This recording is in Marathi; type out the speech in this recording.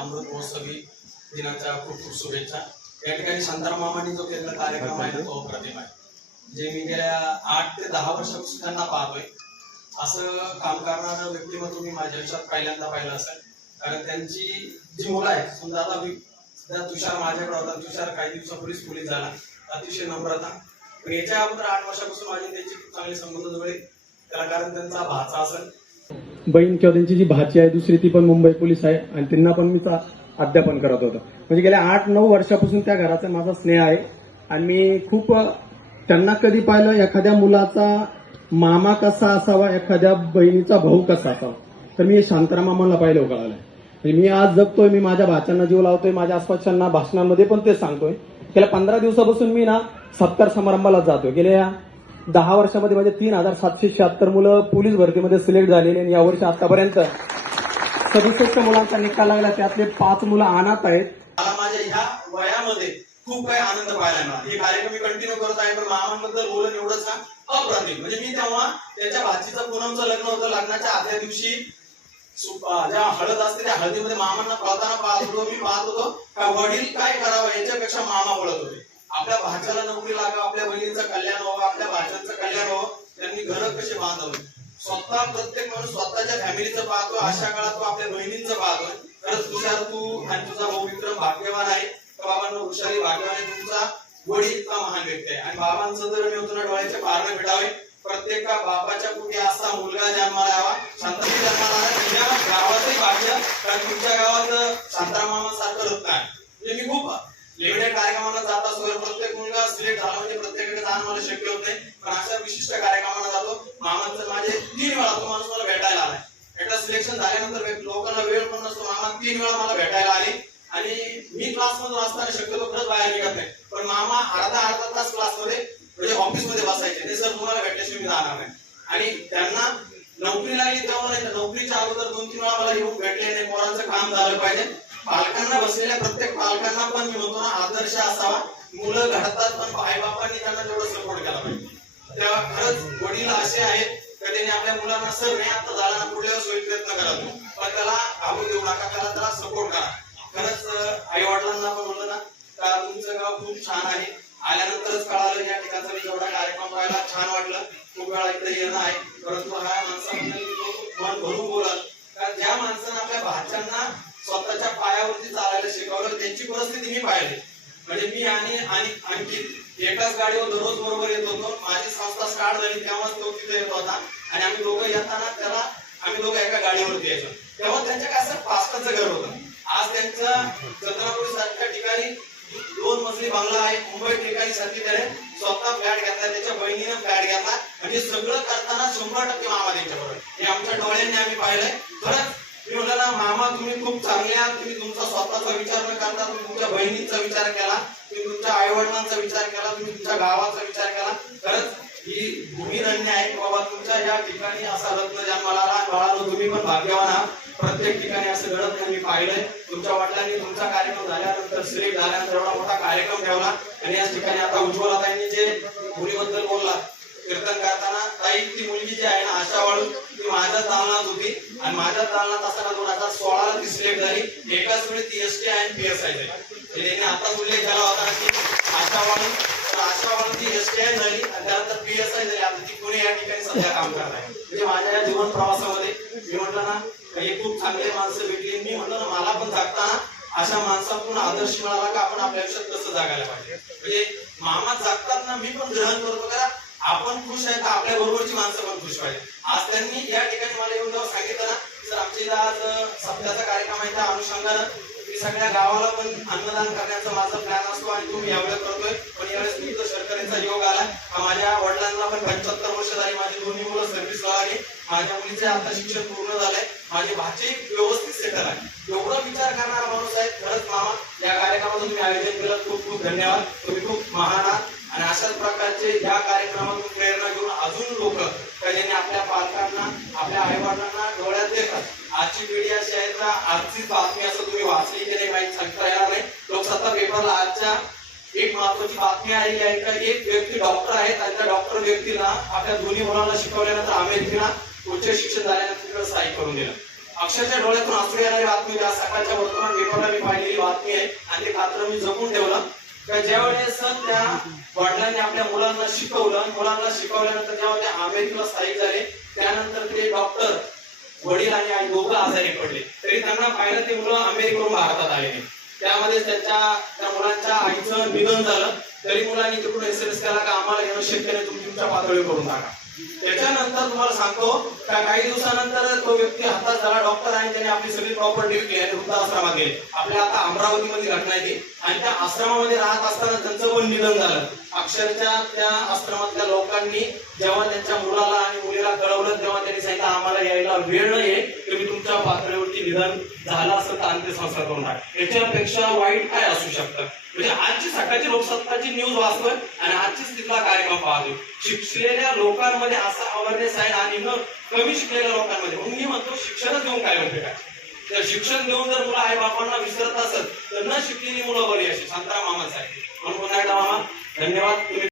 अमृत महोत्सवी दिनाच्या खूप खूप शुभेच्छा. या ठिकाणी शांताराम मामांनी जो केलेला कार्यक्रम आहे तो अप्रतिम आहे. जे मी गेल्या आठ ते दहा वर्षापासून त्यांना पाहतोय. असं काम करणारं व्यक्तिमत्व मी माझ्या आयुष्यात पहिल्यांदा पाहिलं असेल. कारण त्यांची जी मुलं आहेत समजा आता मी सध्या तुषार माझ्याकडे होता तुषार काही दिवसापूर्वीच पोलीस झाला. अतिशय नम्रता. पण याच्या अगोदर आठ वर्षापासून माझी त्यांची खूप चांगले संबंध जुळले. त्याला कारण त्यांचा भाचा असेल. बहीण किंवा त्यांची जी भाची आहे दुसरी ती पण मुंबई पोलीस आहे आणि त्यांना पण मी अध्यापन करत होतो. म्हणजे गेल्या आठ नऊ वर्षापासून त्या घराचा माझा स्नेह आहे. आणि मी खूप त्यांना कधी पाहिलं एखाद्या मुलाचा मामा कसा असावा एखाद्या बहिणीचा भाऊ कसा असावा तर मी शांताराम मामाला पाहिलं कळालं म्हणजे मी आज जगतोय मी माझ्या भाच्यांना जीव लावतोय माझ्या आसपासच्यांना भाषणांमध्ये पण तेच सांगतोय. गेल्या पंधरा दिवसापासून मी ना सत्कार समारंभाला जातोय. गेल्या दहा वर्षामध्ये माझे तीन हजार सातशे शहात्तर मुलं पोलीस भरतीमध्ये सिलेक्ट झालेली आणि यावर्षी आतापर्यंत सदुसष्ट मुलांचा निकाल लागला. त्यातले पाच मुलं अनाथ आहेत. मला माझ्या ह्या वयामध्ये खूप काही आनंद पाहायला मिळाला. हे कार्यक्रम मी कंटिन्यू करत आहे पण मामांबद्दल बोलून एवढंच ना अप्रतिम. म्हणजे मी तेव्हा त्याच्या भाचीचं पूनमचं लग्न होतं. लग्नाच्या आदल्या दिवशी ज्या जेव्हा हळद असते त्या हळदीमध्ये मामांना पाहताना पाहत होतो. मी पाहत होतो का वडील काय करावं याच्यापेक्षा मामा बोलत होते. आपल्या भाच्याला नोकरी लागावं आपल्या बहिणीचं कल्याण व्हावं आपल्या भाच्याचं कल्याण व्हावं त्यांनी घर कसे बांधावे? स्वतः प्रत्येक माणूस स्वतःच्या फॅमिलीचं पाहतो अशा काळात तो आपल्या बहिणींचं पाहतोय. खरंच तुषार तू आणि तुझा भाऊ विक्रम भाग्यवान आहे. बाबांना हुशारी भाग्यवान आहे. तुमचा वडील इतका महान व्यक्ती आहे. आणि बाबांचं जर मी होतो डोळ्याचे पारणं भेटावे प्रत्येक बापाच्या कुठे असा मुलगा जन्माला यावा? शांतती जन्माला तुझ्या गावातही भाग्य कारण तुमच्या गावात शांताराम मामा तीन वेळा मला भेटायला आले. आणि मी क्लासमधून असताना शक्यतो खरंच बाहेर निघत नाही. पण मामा अर्धा अर्धा तास क्लासमध्ये म्हणजे ऑफिसमध्ये बसायचे. ते सर तुम्हाला भेटल्याशिवाय मी जाणार नाही. आणि त्यांना नोकरी लागली तेव्हा नाही. नोकरीच्या अगोदर दोन तीन वेळा मला येऊन भेटले नाही. पोरांचं काम झालं पाहिजे. पालकांना बसलेल्या प्रत्येक पालकांना पण मी म्हणतो ना आदर्श असावा. मुलं घडतात पण आई बापांनी त्यांना तेवढं सपोर्ट केला पाहिजे. तेव्हा खरंच वडील असे आहेत. का त्यांनी आपल्या मुलांना सर नाही आता झाला ना पुढल्या वेळेस होईल प्रयत्न करा तू. पण त्याला घाबरून देऊ नका त्याला त्याला सपोर्ट करा. खरंच आई वडिलांना पण म्हणलं ना का तुमचं गाव खूप छान आहे. आल्यानंतरच कळालं या ठिकाणचा मी जेवढा कार्यक्रम पाहायला छान वाटलं. खूप वेळा इकडे येणं आहे. परंतु हा माणसाबद्दल मन भरून बोलल कारण ज्या माणसानं आपल्या भाच्यांना स्वतःच्या पायावरती चालायला शिकवलं त्यांची परिस्थिती मी पाहिली. म्हणजे मी आणि आणि आणखी एकाच गाडीवर दररोज बरोबर येत होतो. माझी संस्था स्टार्ट झाली तेव्हाच तो तिथे येत होता. आणि आम्ही दोघं येताना त्याला आम्ही दोघं एका गाडीवरती यायचो. तेव्हा त्यांच्या काय असं पाचकाचं घर होतं. आज त्यांचं चंद्रपूर सारख्या ठिकाणी दोन मजली बंगला आहे मुंबई ठिकाणी सारखी त्याने स्वतः फ्लॅट घेतला त्याच्या बहिणीने फ्लॅट घेतला. म्हणजे सगळं करताना शंभर टक्के मामा त्यांच्याबरोबर. हे आमच्या डोळ्यांनी आम्ही पाहिलंय. खरंच मी म्हणलं ना मामा तुम्ही खूप चांगले आहात. तुम्ही तुमचा स्वतःचा विचार न करता तुम्ही तुमच्या बहिणीचा विचार केला. तुमच्या आई वडिलांचा विचार केला तुम्ही तुमच्या गावाचा विचार केला. खरंच ही भूमी आहे बाबा तुमच्या या ठिकाणी असा रत्न जन्माला आला. आणि तुम्ही पण भाग्यवान आहात. प्रत्येक ठिकाणी असं घडत नाही. मी पाहिलंय. तुमच्या वडिलांनी तुमचा कार्यक्रम झाल्यानंतर सिलेक्ट झाल्यानंतर एवढा मोठा कार्यक्रम ठेवला. आणि याच ठिकाणी आता उज्ज्वला ताईंनी जे मुलीबद्दल बोलला कीर्तन करताना ताई ती मुलगी जी आहे ना आशा वाळू ती माझ्या दालनात होती. आणि माझ्या दालनात असताना दोन हजार सोळाला ती सिलेक्ट झाली. एकाच वेळी ती एस टी आणि पी एस आय झाली. त्याने आता उल्लेख झाला होता की आशावाणी वाळू तर आशा एस टी आय झाली आणि त्यानंतर पी एस आय झाली. आता ती पुणे या ठिकाणी सध्या काम करत आहे. म्हणजे माझ्या या जीवन प्रवासामध्ये मी म्हटलं ना हे खूप चांगले माणसं भेटली. मी म्हटलं ना मला पण जागताना अशा माणसातून आदर्श मिळाला का आपण आपल्या आयुष्यात कसं जागायला पाहिजे? म्हणजे मामा जागतात ना मी पण ग्रहण करतो का आपण खुश आहे तर आपल्या बरोबरची माणसं पण खुश पाहिजे आज त्यांनी या ठिकाणी मला येऊन जेव्हा सांगितलं ना सर आमच्या इथं आज अं, सप्त्याचा कार्यक्रम आहे त्या अनुषंगानं सगळ्या गावाला पण अन्नदान करण्याचा माझा प्लॅन असतो आणि तुम्ही यावेळेस करतोय. पण यावेळेस मी तर सरकारीचा योग आला माझ्या वडिलांना पण पंच्याहत्तर वर्ष झाली. माझी दोन्ही मुलं सर्व्हिस लागली माझ्या मुलीचे आता शिक्षण पूर्ण झालंय. माझे भाचे व्यवस्थित सेटल आहे. एवढा विचार करणारा माणूस आहे. खरंच मामा या कार्यक्रमाचं तुम्ही आयोजन केलं. खूप खूप धन्यवाद. तुम्ही खूप महान आहात. आणि अशाच प्रकारचे या आजचीच बातमी असं तुम्ही वाचली की नाही माहिती सांगता येणार नाही. लोकसत्ता पेपरला आजच्या एक महत्वाची बातमी आलेली आहे का एक व्यक्ती डॉक्टर आहे आणि त्या डॉक्टर व्यक्तीला आपल्या दोन्ही मुलांना शिकवल्यानंतर अमेरिकेला उच्च शिक्षण झाल्यानंतर तिकडे सहाय्य करून दिलं. अक्षरशः डोळ्यातून असू येणारी बातमी त्या सकाळच्या वर्तमान पेपरला मी पाहिलेली बातमी आहे आणि ते पात्र मी जपून ठेवलं. का ज्या वेळेस त्या वडिलांनी आपल्या मुलांना शिकवलं मुलांना शिकवल्यानंतर जेव्हा ते अमेरिकेला स्थायिक झाले त्यानंतर ते डॉक्टर वडील आणि आई दोघं आजारी पडले. तरी त्यांना पाहिलं ते मुलं अमेरिकेवरून भारतात आले त्यामध्ये त्याच्या त्या मुलांच्या आईचं निधन झालं. तरी मुलांनी तिकडून एस एम एस केला का आम्हाला येणं शक्य नाही तुम्ही तुमच्या पातळीवर करून टाका. त्याच्यानंतर तुम्हाला सांगतो का काही दिवसानंतर तो व्यक्ती हातात झाला. डॉक्टर आणि त्याने आपली सगळी प्रॉपर्टी विकली आणि वृद्धाश्रमात गेले. आपल्या आता अमरावतीमध्ये घटना येते आणि त्या आश्रमामध्ये राहत असताना त्यांचं पण निधन झालं. अक्षरशः त्या आश्रमातल्या लोकांनी जेव्हा त्यांच्या मुलाला आणि मुलीला कळवलं तेव्हा त्यांनी सांगितलं आम्हाला यायला वेळ नाहीये तुम्ही तुमच्या पातळीवरती निधन झालं असं तर अंत्यसंस्कार करून टाक याच्यापेक्षा वाईट काय असू शकतं? म्हणजे आजची सकाळची लोकसत्ताची न्यूज वाचतोय आणि आजचीच तिथला कार्यक्रम पाहतोय. शिकलेल्या लोकांमध्ये असा अवेअरनेस आहे आणि न कमी शिकलेल्या लोकांमध्ये. म्हणून मी म्हणतो शिक्षणच देऊन काय उपयोग आहे? तर शिक्षण देऊन जर मुलं आई बापांना विसरत असत तर न शिकलेली मुलं बरी अशी. शांताराम साहेब. म्हणून पुन्हा एकदा मामा? धन्यवाद.